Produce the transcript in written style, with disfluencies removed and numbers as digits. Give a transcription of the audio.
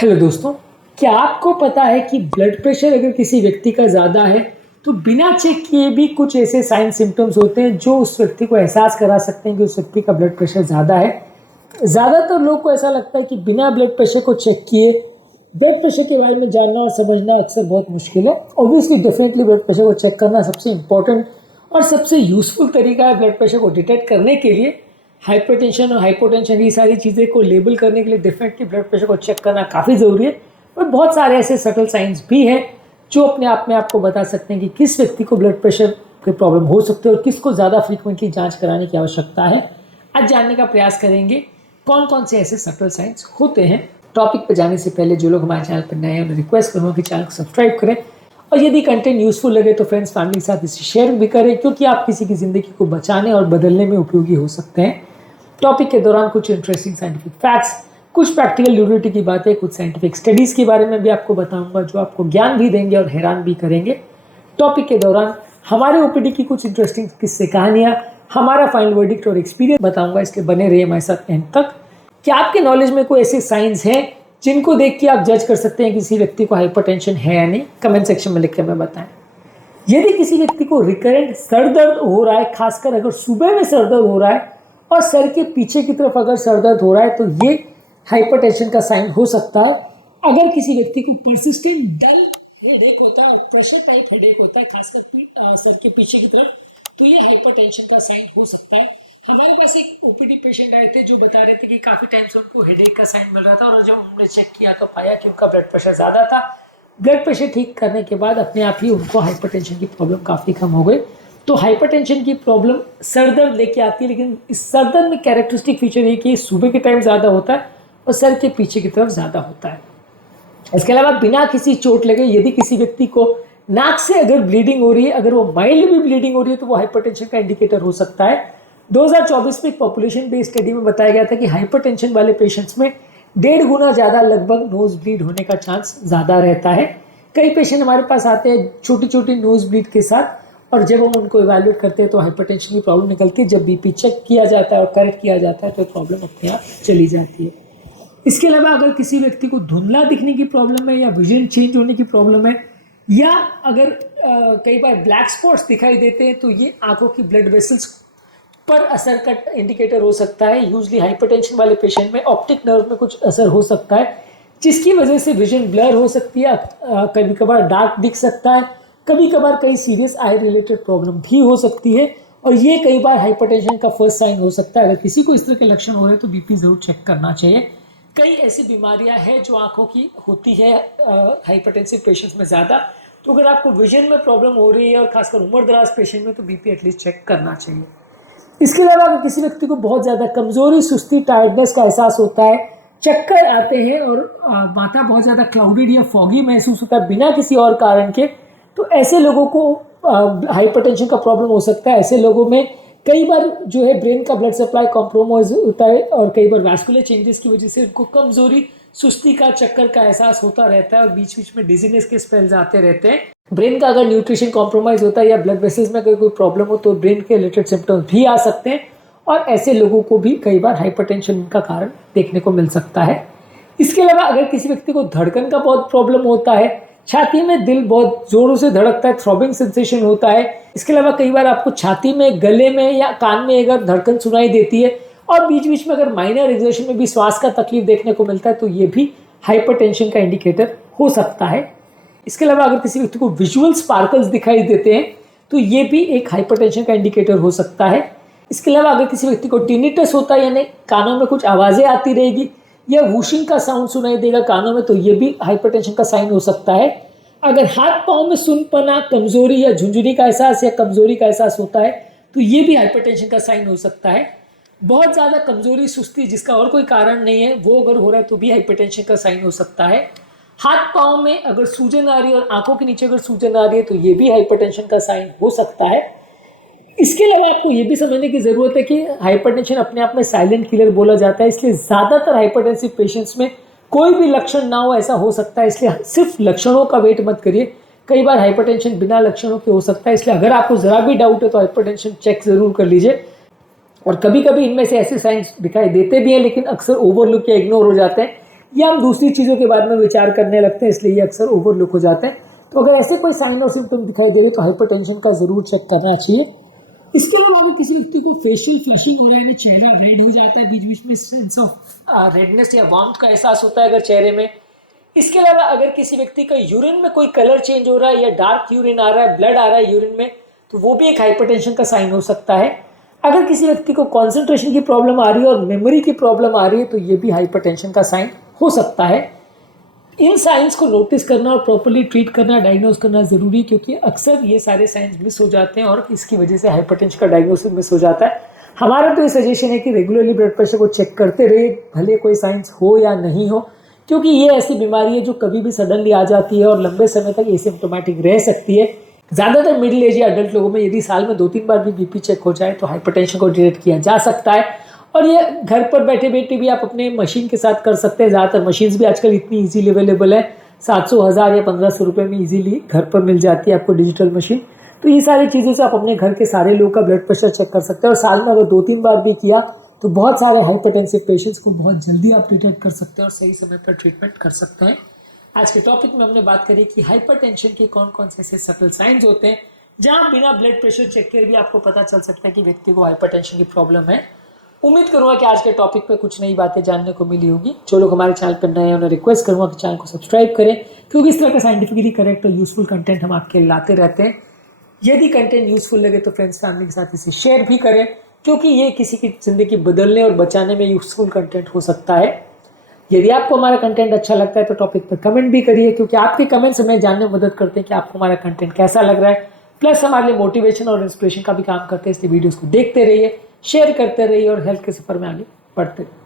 Hello दोस्तों, क्या आपको पता है कि ब्लड प्रेशर अगर किसी व्यक्ति का ज़्यादा है तो बिना चेक किए भी कुछ ऐसे साइन सिम्टम्स होते हैं जो उस व्यक्ति को एहसास करा सकते हैं कि उस व्यक्ति का ब्लड प्रेशर ज़्यादा है। ज़्यादातर लोग को ऐसा लगता है कि बिना ब्लड प्रेशर को चेक किए ब्लड प्रेशर के बारे में जानना और समझना अक्सर बहुत मुश्किल है। ऑब्वियसली डेफिनेटली ब्लड प्रेशर को चेक करना सबसे इम्पोर्टेंट और सबसे यूजफुल तरीका है ब्लड प्रेशर को डिटेक्ट करने के लिए। हाइपरटेंशन और हाइपोटेंशन ये सारी चीज़ें को लेबल करने के लिए डेफिनेटली ब्लड प्रेशर को चेक करना काफ़ी ज़रूरी है। और बहुत सारे ऐसे सटल साइंस भी हैं जो अपने आप में आपको बता सकते हैं कि किस व्यक्ति को ब्लड प्रेशर की प्रॉब्लम हो सकती है और किसको ज़्यादा फ्रीक्वेंटली जांच कराने की आवश्यकता है। आज जानने का प्रयास करेंगे कौन कौन से ऐसे सटल साइंस होते हैं। टॉपिक पर जाने से पहले जो लोग हमारे चैनल पर नए हैं उन्हें रिक्वेस्ट करूँगा कि चैनल को सब्सक्राइब करें और यदि कंटेंट यूजफुल लगे तो फ्रेंड्स फैमिली के साथ इसे शेयर भी करें, क्योंकि आप किसी की ज़िंदगी को बचाने और बदलने में उपयोगी हो सकते हैं। टॉपिक के दौरान कुछ इंटरेस्टिंग साइंटिफिक फैक्ट्स, कुछ प्रैक्टिकल यूटिलिटी की बातें, कुछ साइंटिफिक स्टडीज़ के बारे में भी आपको बताऊंगा जो आपको ज्ञान भी देंगे और हैरान भी करेंगे। टॉपिक के दौरान हमारे ओपीडी की कुछ इंटरेस्टिंग किस्से कहानियाँ, हमारा फाइनल वर्डिक्ट और एक्सपीरियंस बताऊंगा, इसलिए बने रहिए हमारे साथ एंड तक। क्या आपके नॉलेज में कोई ऐसे साइंस हैं जिनको देख के आप जज कर सकते हैं किसी व्यक्ति को हाइपरटेंशन है या नहीं? कमेंट सेक्शन में लिख के हमें बताएं। यदि किसी व्यक्ति को रिकरेंट सर दर्द हो रहा है, खासकर अगर सुबह में सर दर्द हो रहा है और सर के पीछे की तरफ अगर सर दर्द हो रहा है तो ये हाइपरटेंशन का साइन हो सकता है। अगर किसी व्यक्ति को परसिस्टेंट डल हेडेक होता है और प्रेशर टाइप हेडेक होता है खासकर सर के पीछे की तरफ, तो ये हाइपरटेंशन का साइन हो सकता है। हमारे पास एक ओपीडी पेशेंट आए थे जो बता रहे थे कि काफ़ी टाइम से उनको हेडेक का साइन मिल रहा था और जब उन्होंने चेक किया तो पाया कि उनका ब्लड प्रेशर ज़्यादा था। ब्लड प्रेशर ठीक करने के बाद अपने आप ही उनको हाइपरटेंशन की प्रॉब्लम काफ़ी कम हो गई। तो हाइपरटेंशन की प्रॉब्लम सर दर्द लेके आती है, लेकिन इस सर दर्द में कैरेक्टरिस्टिक फीचर ये कि सुबह के टाइम ज़्यादा होता है और सर के पीछे की तरफ ज़्यादा होता है। इसके अलावा बिना किसी चोट लगे यदि किसी व्यक्ति को नाक से अगर ब्लीडिंग हो रही है, अगर वो माइल्ड भी ब्लीडिंग हो रही है, तो वो हाइपरटेंशन का इंडिकेटर हो सकता है। 2024 में एक पॉपुलेशन बेस्ड स्टडी में बताया गया था कि हाइपरटेंशन वाले पेशेंट्स में 1.5 गुना ज़्यादा लगभग नोज ब्लीड होने का चांस ज़्यादा रहता है। कई पेशेंट हमारे पास आते हैं छोटी छोटी नोज ब्लीड के साथ, और जब हम उनको इवैल्यूएट करते हैं तो हाइपरटेंशन की प्रॉब्लम निकलती है। जब बीपी चेक किया जाता है और करेक्ट किया जाता है तो प्रॉब्लम अपने आप चली जाती है। इसके अलावा अगर किसी व्यक्ति को धुंधला दिखने की प्रॉब्लम है या विजन चेंज होने की प्रॉब्लम है, या अगर कई बार ब्लैक स्पॉट्स दिखाई देते हैं, तो ये आंखों की ब्लड वेसल्स पर असर का इंडिकेटर हो सकता है। यूजली हाइपरटेंशन वाले पेशेंट में ऑप्टिक नर्व में कुछ असर हो सकता है जिसकी वजह से विजन ब्लर हो सकती है, कभी कभार डार्क दिख सकता है, कभी कभार कई सीरियस आई रिलेटेड प्रॉब्लम भी हो सकती है, और ये कई बार हाइपरटेंशन का फर्स्ट साइन हो सकता है। अगर किसी को इस तरह के लक्षण हो रहे हैं तो बीपी जरूर चेक करना चाहिए। कई ऐसी बीमारियां हैं जो आंखों की होती है हाइपरटेंसिव पेशेंट्स में ज़्यादा, तो अगर आपको विजन में प्रॉब्लम हो रही है और खासकर उम्र दराज पेशेंट में, तो बीपी एटलीस्ट चेक करना चाहिए। इसके अलावा अगर किसी व्यक्ति को बहुत ज़्यादा कमजोरी, सुस्ती, टायर्डनेस का एहसास होता है, चक्कर आते हैं और माथा बहुत ज़्यादा क्लाउडेड या फॉगी महसूस होता है बिना किसी और कारण के, तो ऐसे लोगों को हाइपरटेंशन का प्रॉब्लम हो सकता है। ऐसे लोगों में कई बार जो है ब्रेन का ब्लड सप्लाई कॉम्प्रोमाइज होता है और कई बार वैस्कुलर चेंजेस की वजह से उनको कमजोरी, सुस्ती का, चक्कर का एहसास होता रहता है और बीच बीच में डिजीनेस के स्पेल्स आते रहते हैं। ब्रेन का अगर न्यूट्रिशन कॉम्प्रोमाइज होता है या ब्लड वेसल्स में अगर कोई प्रॉब्लम हो तो ब्रेन के रिलेटेड सिम्टम्स भी आ सकते हैं, और ऐसे लोगों को भी कई बार हाइपरटेंशन का कारण देखने को मिल सकता है। इसके अलावा अगर किसी व्यक्ति को धड़कन का बहुत प्रॉब्लम होता है, छाती में दिल बहुत जोरों से धड़कता है, थ्रॉबिंग सेंसेशन होता है, इसके अलावा कई बार आपको छाती में, गले में या कान में अगर धड़कन सुनाई देती है और बीच बीच में अगर माइनर एक्सर्शन में भी श्वास का तकलीफ देखने को मिलता है, तो ये भी हाइपरटेंशन का इंडिकेटर हो सकता है। इसके अलावा अगर किसी व्यक्ति को विजुअल स्पार्कल्स दिखाई देते हैं तो ये भी एक हाइपरटेंशन का इंडिकेटर हो सकता है। इसके अलावा अगर किसी व्यक्ति को टिनिटस होता है, यानी कानों में कुछ आवाज़ें आती रहेगी या वूशिंग का साउंड सुनाई देगा कानों में, तो ये भी हाइपरटेंशन का साइन हो सकता है। अगर हाथ पाँव में सुनपना, कमजोरी या झुंझुनी का एहसास या कमजोरी का एहसास होता है, तो ये भी हाइपरटेंशन का साइन हो सकता है। बहुत ज़्यादा कमजोरी, सुस्ती जिसका और कोई कारण नहीं है, वो अगर हो रहा है तो भी हाइपरटेंशन का साइन हो सकता है। हाथ पाँव में अगर सूजन आ रही है और आंखों के नीचे अगर सूजन आ रही है, तो ये भी हाइपरटेंशन का साइन हो सकता है। इसके अलावा आपको ये भी समझने की ज़रूरत है कि हाइपरटेंशन अपने आप में साइलेंट किलर बोला जाता है, इसलिए ज़्यादातर हाइपरटेंसिव पेशेंट्स में कोई भी लक्षण ना हो ऐसा हो सकता है, इसलिए सिर्फ लक्षणों का वेट मत करिए। कई बार हाइपरटेंशन बिना लक्षणों के हो सकता है, इसलिए अगर आपको ज़रा भी डाउट है तो हाइपरटेंशन चेक ज़रूर कर लीजिए। और कभी कभी इनमें से ऐसे साइंस दिखाई देते भी हैं लेकिन अक्सर ओवरलुक या इग्नोर हो जाते हैं। या हम दूसरी चीज़ों के बारे में विचार करने लगते हैं, इसलिए ये अक्सर ओवरलुक हो जाते हैं। तो अगर ऐसे कोई साइन और सिम्टम दिखाई दे रहे तो हाइपरटेंशन का ज़रूर चेक करना चाहिए। इसके अलावा अगर किसी व्यक्ति को फेशियल फ्लशिंग हो रहा है, चेहरा रेड हो जाता है, बीच बीच में सेंस ऑफ रेडनेस या वार्मथ का एहसास होता है अगर चेहरे में। इसके अलावा अगर किसी व्यक्ति का यूरिन में कोई कलर चेंज हो रहा है या डार्क यूरिन आ रहा है, ब्लड आ रहा है यूरिन में, तो वो भी एक हाइपरटेंशन का साइन हो सकता है। अगर किसी व्यक्ति को कॉन्सेंट्रेशन की प्रॉब्लम आ रही है और मेमोरी की प्रॉब्लम आ रही है तो ये भी हाइपरटेंशन का साइन हो सकता है। इन साइंस को नोटिस करना और प्रॉपर्ली ट्रीट करना, डायग्नोज करना ज़रूरी है, क्योंकि अक्सर ये सारे साइंस मिस हो जाते हैं और इसकी वजह से हाइपरटेंशन का डायग्नोसिस मिस हो जाता है। हमारा तो ये सजेशन है कि रेगुलरली ब्लड प्रेशर को चेक करते रहे, भले कोई साइंस हो या नहीं हो, क्योंकि ये ऐसी बीमारी है जो कभी भी सडनली आ जाती है और लंबे समय तक एसिम्प्टोमेटिक रह सकती है। ज़्यादातर मिडिल एज या अडल्ट लोगों में यदि साल में 2-3 बार भी बीपी चेक हो जाए तो हाइपरटेंशन को डिटेक्ट किया जा सकता है। और ये घर पर बैठे बैठे भी आप अपने मशीन के साथ कर सकते हैं। ज़्यादातर मशीन्स भी आजकल इतनी ईजीली अवेलेबल है, 700, 1000 या 1500 रुपये में ईजीली घर पर मिल जाती है आपको डिजिटल मशीन। तो ये सारी चीज़ों से आप अपने घर के सारे लोगों का ब्लड प्रेशर चेक कर सकते हैं। और साल में अगर 2-3 बार भी किया तो बहुत सारे हाइपरटेंसिव पेशेंट्स को बहुत जल्दी आप डिटेक्ट कर सकते हैं और सही समय पर ट्रीटमेंट कर सकते हैं। आज के टॉपिक में हमने बात करी कि हाइपरटेंशन के कौन कौन से ऐसे सटल साइंस होते हैं जहां बिना ब्लड प्रेशर चेक किए भी आपको पता चल सकता है कि व्यक्ति को हाइपरटेंशन की प्रॉब्लम है। उम्मीद करूंगा कि आज के टॉपिक पे कुछ नई बातें जानने को मिली होगी। जो लोग हमारे चैनल पर नए हैं उन्हें रिक्वेस्ट करूंगा कि चैनल को सब्सक्राइब करें, क्योंकि इस तरह का साइंटिफिकली करेक्ट और यूजफुल कंटेंट हम आपके लाते रहते हैं। यदि कंटेंट यूजफुल लगे तो फ्रेंड्स फैमिली के साथ इसे शेयर भी करें, क्योंकि ये किसी की ज़िंदगी बदलने और बचाने में यूजफुल कंटेंट हो सकता है। यदि आपको हमारा कंटेंट अच्छा लगता है तो टॉपिक पर कमेंट भी करिए, क्योंकि आपके कमेंट्स हमें जानने में मदद करते हैं कि आपको हमारा कंटेंट कैसा लग रहा है। प्लस हमारे लिए मोटिवेशन और इंस्पिरेशन का भी काम करते हैं। इसलिए वीडियोस को देखते रहिए, शेयर करते रहिए और हेल्थ के सफर में आगे बढ़ते रहिए।